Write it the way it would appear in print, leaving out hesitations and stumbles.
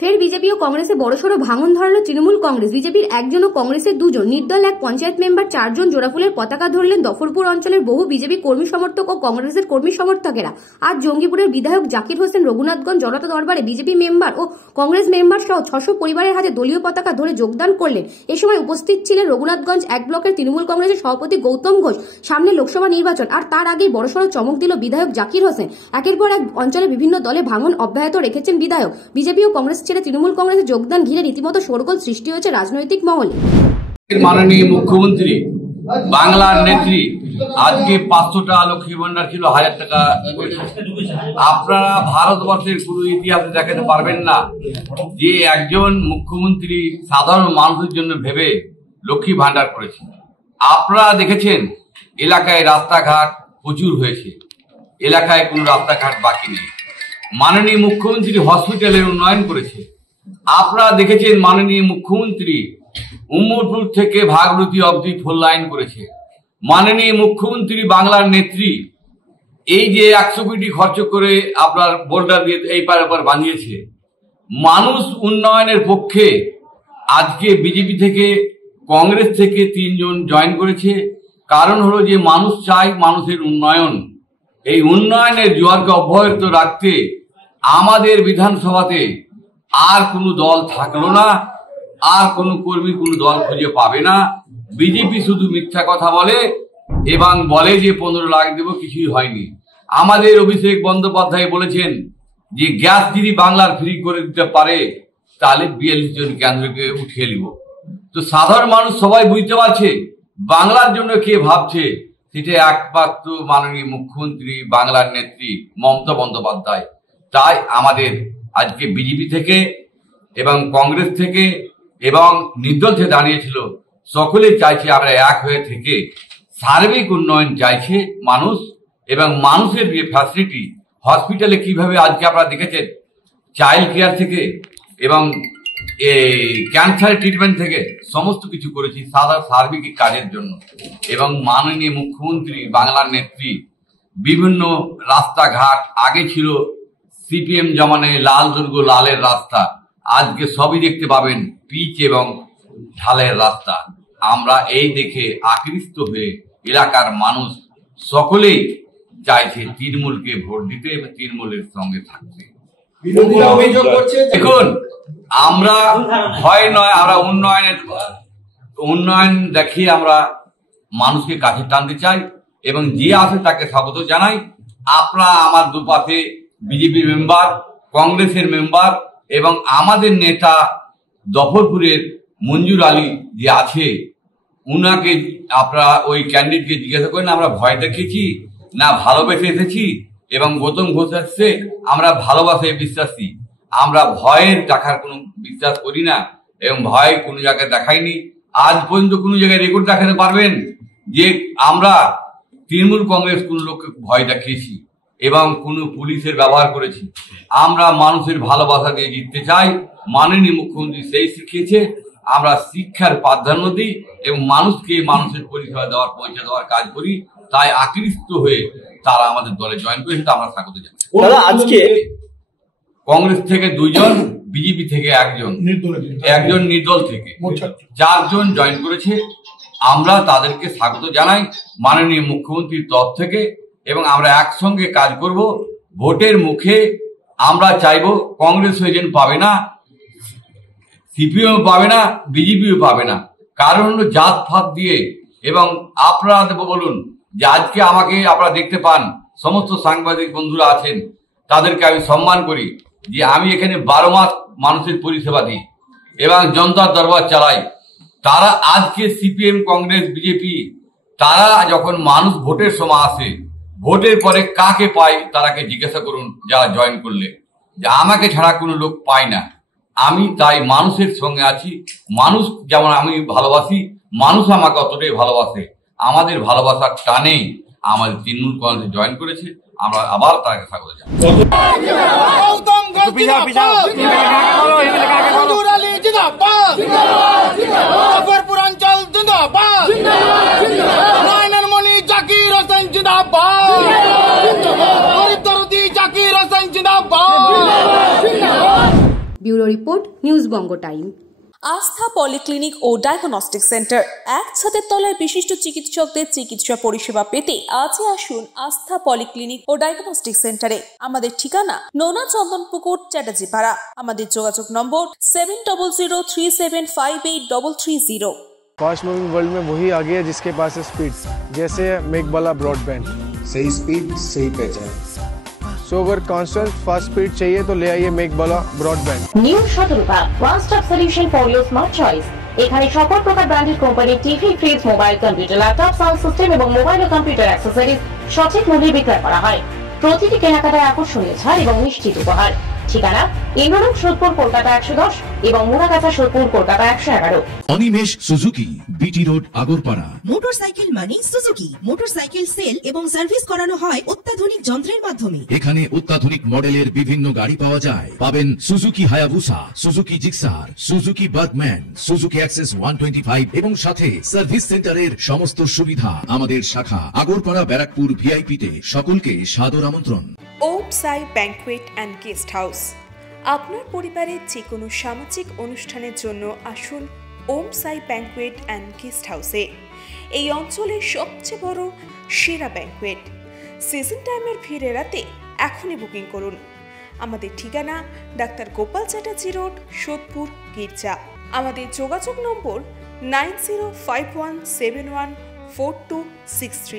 ফের বিজেপি ও কংগ্রেসে বড়সড় ভাঙন ধরালো তৃণমূল কংগ্রেস। বিজেপির একজন ও কংগ্রেসের দুজন, নির্দল এক পঞ্চায়েত মেম্বার 4 জন জোড়াফুলের পতাকা ধরলেন দফরপুর অঞ্চলের বহু বিজেপি কর্মী সমর্থক ও কংগ্রেসের কর্মী সমর্থকেরা। আজ জঙ্গিপুরের বিধায়ক জাকির হোসেন রঘুনাথগঞ্জ জনতা দরবারে বিজেপি মেম্বার ও কংগ্রেস মেম্বার সহ 600 পরিবারের হাতে দলীয় পতাকা ধরে যোগদান করলেন। এ সময় উপস্থিত ছিলেন রঘুনাথগঞ্জ 1 ব্লকের তৃণমূল কংগ্রেসের সভাপতি গৌতম ঘোষ। সামনে লোকসভা নির্বাচন, আর তার আগেই বড়সড় চমক দিল বিধায়ক জাকির হোসেন। একের পর এক অঞ্চলে বিভিন্ন দলে ভাঙন অব্যাহত রেখেছেন বিধায়ক। বিজেপি ও কংগ্রেস ছেড়ে তৃণমূল কংগ্রেসে যোগদান ঘিরে রীতিমতো শোরগোল সৃষ্টি হয়েছে রাজনৈতিক মহলে। মাননীয় মুখ্যমন্ত্রী বাংলার নেত্রী আজকে 500 টাকা লক্ষ্মী ভান্ডার ছিল 1000 টাকা। আপনারা ভারতবর্ষের কোনো ইতিহাসে দেখাতে পারবেন না যে একজন মুখ্যমন্ত্রী সাধারণ মানুষের জন্য ভেবে লক্ষ্মী ভান্ডার করেছে। আপনারা দেখেছেন এলাকায় রাস্তাঘাট প্রচুর হয়েছে, এলাকায় কোনো রাস্তাঘাট বাকি নেই। মাননীয় মুখ্যমন্ত্রী হসপিটালের উন্নয়ন করেছে। আপনারা দেখেছেন মাননীয় মুখ্যমন্ত্রী উম্মরপুর থেকে ভাগরতী অবধি 4 লাইন করেছে। মাননীয় মুখ্যমন্ত্রী বাংলার নেত্রী এই যে 100 কোটি খরচ করে আপনার বোল্ডার দিয়ে এই পার ওপার বানিয়েছে। মানুষ উন্নয়নের পক্ষে আজকে বিজেপি থেকে কংগ্রেস থেকে 3 জন জয়েন করেছে। কারণ হলো যে মানুষ চায় মানুষের উন্নয়ন। এই উন্নয়নের জোয়ারকে অব্যাহত রাখতে আমাদের বিধানসভাতে আর কোনো দল থাকলো না, আর কোনো কর্মী কোনো দল খুঁজে পাবে না। বিজেপি শুধু মিথ্যা কথা বলে এবং বলে যে 15 লাখ দেব, কিছুই হয়নি। আমাদের অভিষেক বন্দ্যোপাধ্যায় বলেছেন যে গ্যাস যদি বাংলার ফ্রি করে দিতে পারে তাহলে 42 জন কেন্দ্রকে উঠিয়ে নিব। তো সাধারণ মানুষ সবাই বুঝতে পারছে বাংলার জন্য কে ভাবছে, সেটা একমাত্র মাননীয় মুখ্যমন্ত্রী বাংলার নেত্রী মমতা বন্দ্যোপাধ্যায়। তাই আমাদের আজকে বিজেপি থেকে এবং কংগ্রেস থেকে এবং নির্দল থেকে দাঁড়িয়েছিল, সকলেই চাইছে আমরা এক হয়ে থেকে সার্বিক উন্নয়ন চাইছে মানুষ। এবং মানুষের যে ফ্যাসিলিটি হসপিটালে কিভাবে আজকে আপনারা দেখেছেন, চাইল্ড কেয়ার থেকে এবং ক্যান্সার ট্রিটমেন্ট থেকে সমস্ত কিছু করেছি সার্বিক কাজের জন্য। এবং মাননীয় মুখ্যমন্ত্রী বাংলার নেত্রী বিভিন্ন রাস্তাঘাট, আগে ছিল সিপিএম জমানায় লাল দুর্গ লালের রাস্তা, আজকে সবই দেখতে পাবেন পিচ এবং ঢালের রাস্তা। আমরা এই দেখে আকৃষ্ট হয়ে এলাকার মানুষ সকলেই চাইছে তৃণমূলকে ভোট দিতে এবং তৃণমূলের সঙ্গে থাকতে। দেখুন, আমরা ভয় নয়, আমরা উন্নয়ন দেখিয়ে আমরা মানুষকে কাছে টানতে চাই এবং যে আসে তাকে স্বাগত জানাই। আপনারা আমার দুপাশে বিজেপির মেম্বার, কংগ্রেসের মেম্বার এবং আমাদের নেতা দফরপুরের মঞ্জুর আলী যে আছে, উনাকে আপনারা ওই ক্যান্ডিডেটকে জিজ্ঞাসা করেন আমরা ভয় দেখিয়েছি না ভালোবেসে এসেছি। এবং গৌতম ঘোষ আসছে, আমরা ভালোবাসায় বিশ্বাসী, আমরা ভয়ের দেখার কোনো বিশ্বাস করি না এবং ভয় কোনো জায়গায় দেখাইনি। আজ পর্যন্ত কোনো জায়গায় রেকর্ড দেখাতে পারবেন যে আমরা তৃণমূল কংগ্রেস কোনো লোককে ভয় দেখিয়েছি এবং কোনো পুলিশের ব্যবহার করেছি? আমরা মানুষের ভালোবাসা দিয়ে জিততে চাই। মাননীয় মুখ্যমন্ত্রী সেই শিখিয়েছে। আমরা শিক্ষার প্রাধান্য দিই এবং মানুষকে মানুষের পরিষেবা দেওয়ার পৌঁছে দেওয়ার কাজ করি। তাই আকৃষ্ট হয়ে তারা আমাদের দলে জয়েন করে, সেটা আমরা স্বাগত জানাই। আজকে কংগ্রেস থেকে 2 জন, বিজেপি থেকে 1 জন, একজন নির্দল থেকে 4 জন জয়েন করেছে। আমরা তাদেরকে স্বাগত জানাই মাননীয় মুখ্যমন্ত্রীর তরফ থেকে এবং আমরা একসঙ্গে কাজ করব। ভোটের মুখে আমরা চাইব কংগ্রেস এজেন্ট পাবে না, সিপিএম পাবে না, বিজেপিও পাবে না। কারণ হলো জাত ফাত দিয়ে। এবং আপনারা বলুন যে আজকে আমাকে আপনারা দেখতে পান, সমস্ত সাংবাদিক বন্ধুরা আছেন, তাদেরকে আমি সম্মান করি যে আমি এখানে 12 মাস মানুষের পরিষেবা দিই এবং জনতার দরবার চালাই। তারা আজকে সিপিএম, কংগ্রেস, বিজেপি, তারা যখন মানুষ ভোটের সময় আসে, ভোটের পরে কাকে পায় তারাকে জিজ্ঞাসা করুন যারা জয়েন করলে, যে আমাকে ছাড়া কোনো লোক পায় না। আমি তাই মানুষের সঙ্গে আছি। মানুষ যেমন আমি ভালোবাসি, মানুষ আমাকে অতটাই ভালোবাসে। আমাদের ভালোবাসার টানেই আমাদের তৃণমূল কংগ্রেসে জয়েন করেছে। আমরা আবার তাকে স্বাগত জানাই। ব্যুরো ব্যুরো রিপোর্ট, নিউজ বঙ্গ টাইম। আস্থা পলিক্লিনিক ও ডায়াগনস্টিক সেন্টার, এক ছাদের তলায় বিশিষ্ট চিকিৎসকদের চিকিৎসা পরিষেবা পেতে আজই আসুন আস্থা পলিক্লিনিক ও ডায়াগনস্টিক সেন্টারে। আমাদের ঠিকানা নোনা চন্দনপুকুর, চ্যাটার্জিপাড়া। আমাদের যোগাযোগ নম্বর 7003758330। फास्ट मूविंग वर्ल्ड में वही आगे है जिसके पास है स्पीड, जैसे मेघबाला ब्रॉडबैंड। सही स्पीड सही पहचान। सो अगर कांस्टेंट फास्ट स्पीड चाहिए तो ले आइए मेघबाला ब्रॉडबैंड। নিউ সতর্কতা, one stop solution for your smart choice. এখানে সকল প্রকার ব্র্যান্ডেড কোম্পানির TV, fridge, mobile, computer, laptop, sound system এবং মোবাইল ও কম্পিউটার অ্যাক্সেসরিজ সঠিক মূল্যে বিক্রয় করা হয়। প্রতিটি কেনাকাটায় আকর্ষণীয় ছাড় এবং নিশ্চিত উপহার। ঠিকানা ইন্দ্রনগর, সোদপুর, কলকাতা 110 এবং Muragachha, Sodepur, Kolkata 111। Animesh Suzuki, BT road, Agarpara. Motorcycle মানে সুজুকি। মোটরসাইকেল সেল এবং সার্ভিস করানো হয় অত্যাধুনিক যন্ত্রের মাধ্যমে। এখানে অত্যাধুনিক মডেলের বিভিন্ন গাড়ি পাওয়া যায়। পাবেন Suzuki Hayabusa, Suzuki Gixxer, Suzuki Bergman, Suzuki access 125 এবং সাথে সার্ভিস সেন্টারের সমস্ত সুবিধা। আমাদের শাখা আগরপাড়া, ব্যারাকপুর ভিআইপি তে। সকলকে সাদর আমন্ত্রণ। ওম সাই ব্যাংকুয়েট অ্যান্ড গেস্ট হাউস। আপনার পরিবারের যে কোনো সামাজিক অনুষ্ঠানের জন্য আসুন ওম সাই ব্যাংকুয়েট অ্যান্ড গেস্ট হাউসে। এই অঞ্চলের সবচেয়ে বড় সেরা ব্যাংকুয়েট। সিজন টাইমের ভিড় এড়াতে এখনই বুকিং করুন। আমাদের ঠিকানা ডাক্তার গোপাল চ্যাটার্জি রোড, সোদপুর, গির্জা। আমাদের যোগাযোগ নম্বর 9051714263।